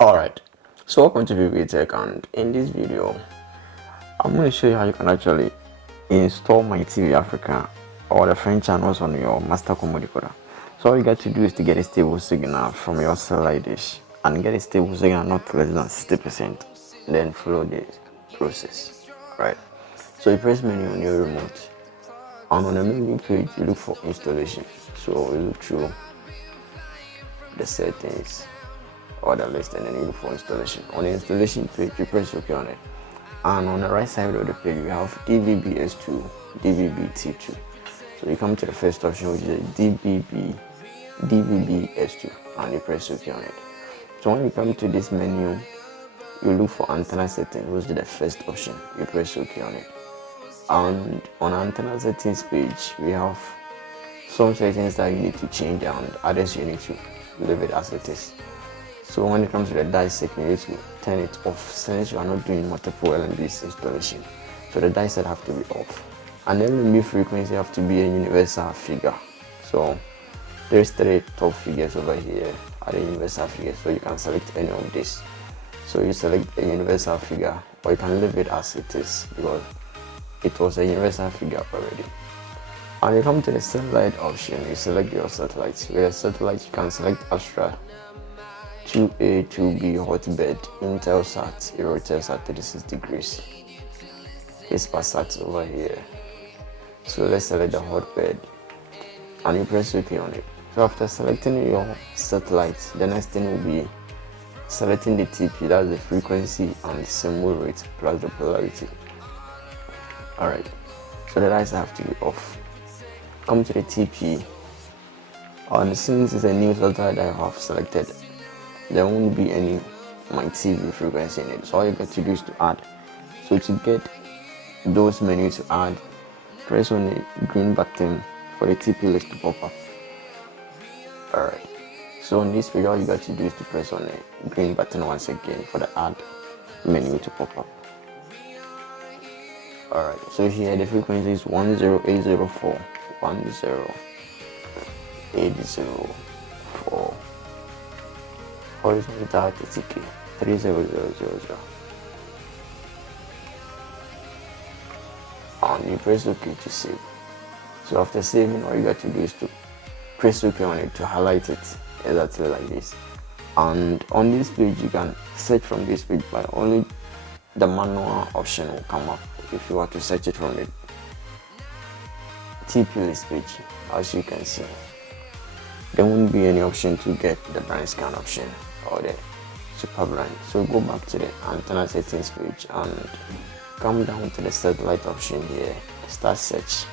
Alright, so welcome to Pbteck, and in this video I'm going to show you how you can actually install Mytv Africa or the French channels on your master combo decoder. So all you got to do is to get a stable signal from your satellite dish and get a stable signal not less than 60%, then follow this process. Right, so you press menu on your remote, and on the menu page you look for installation. So you look through the settings or the list, and then you look for installation. On the installation page you press OK on it, and on the right side of the page you have DVB-S2, DVB-T2. So you come to the first option, which is DVB-S2, and you press OK on it. So when you come to this menu, you look for antenna settings, which is the first option. You press OK on it, and on antenna settings page we have some settings that you need to change and others you need to leave it as it is. So when it comes to the dissect, you need to turn it off since you are not doing multiple LNBs installation. So the dissect have to be off. And then LNB frequency have to be a universal figure. So there's 3 top figures over here are the universal figures. So you can select any of this. So you select a universal figure, or you can leave it as it is because it was a universal figure already. And you come to the satellite option, you select your satellite. With a satellite you can select Astra 2A, 2B, Hotbird, Intelsat, Eurotelsat 36 degrees. Hispasat over here. So let's select the Hotbird and you press OK on it. So after selecting your satellite, the next thing will be selecting the TP, that's the frequency and the symbol rate plus the polarity. Alright, so the lights have to be off. Come to the TP, and since it's a new satellite I have selected, there won't be any Mytv frequency in it. So all you got to do is to add. So to get those menus to add, press on the green button for the TP list to pop up. Alright, so on this page all you got to do is to press on the green button once again for the add menu to pop up. Alright, so here the frequency is 10804, 10804. Horizontal TTK 30000, and you press OK to save. So after saving, all you got to do is to press OK on it to highlight it exactly like this. And on this page you can search from this page, but only the manual option will come up if you want to search it from the TP list page. As you can see, there won't be any option to get the brand scan option or the super brand. So go back to the antenna settings page and come down to the satellite option here, start search.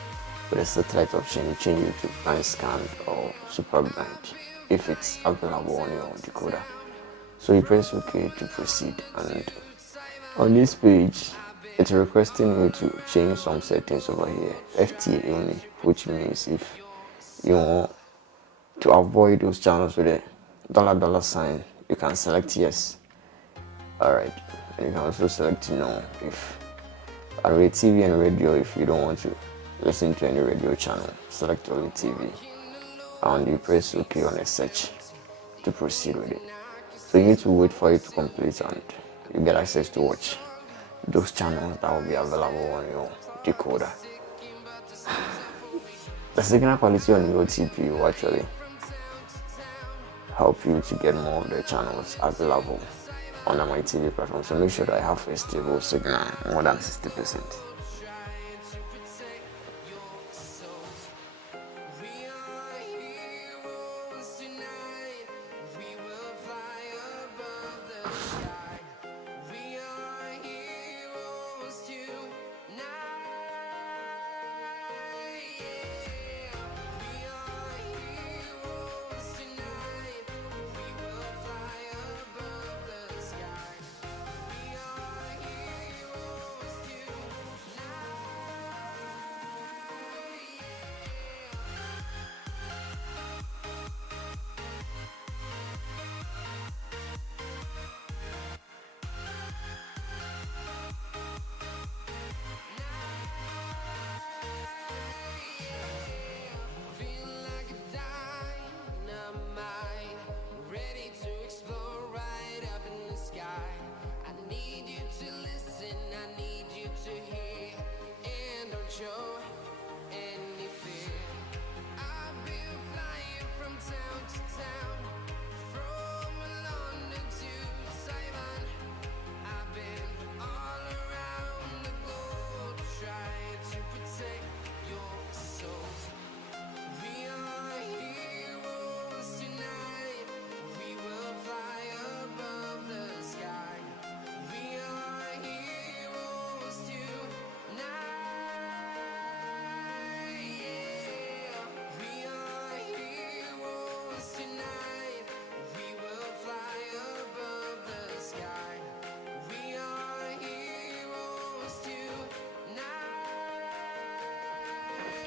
For the satellite option you change it to brand scan or super brand if it's available on your decoder. So you press OK to proceed, and on this page it's requesting you to change some settings over here, FTA only, which means if you want to avoid those channels with a $ sign, you can select yes. Alright, and you can also select no if only TV and radio. If you don't want to listen to any radio channel, select only TV, and you press OK on a search to proceed with it. So you need to wait for it to complete and you get access to watch those channels that will be available on your decoder. The signal quality on your TP will actually help you to get more of the channels available on the Mytv platform. So make sure that I have a stable signal more than 60%.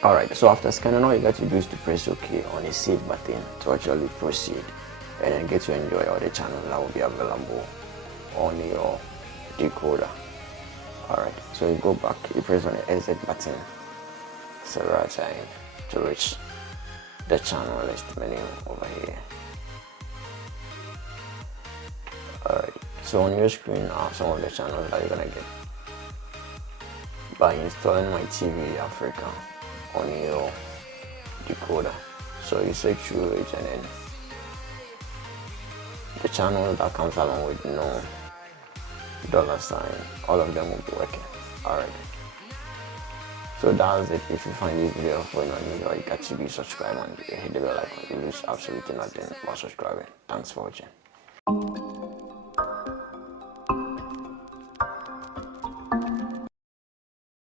Alright, so after scanning, all you got to do is to press OK on the save button to actually proceed and then get to enjoy all the channels that will be available on your decoder. Alright, so you go back, you press on the exit button several times to reach the channel list menu over here. Alright, so on your screen are some of the channels that you're gonna get by installing Mytv Africa on your decoder. So you search through it and then the channel that comes along with no $, all of them will be working. Alright, so that's it. If you find this video helpful and you got to be subscribed and hit the bell icon, you lose absolutely nothing by subscribing. Thanks for watching.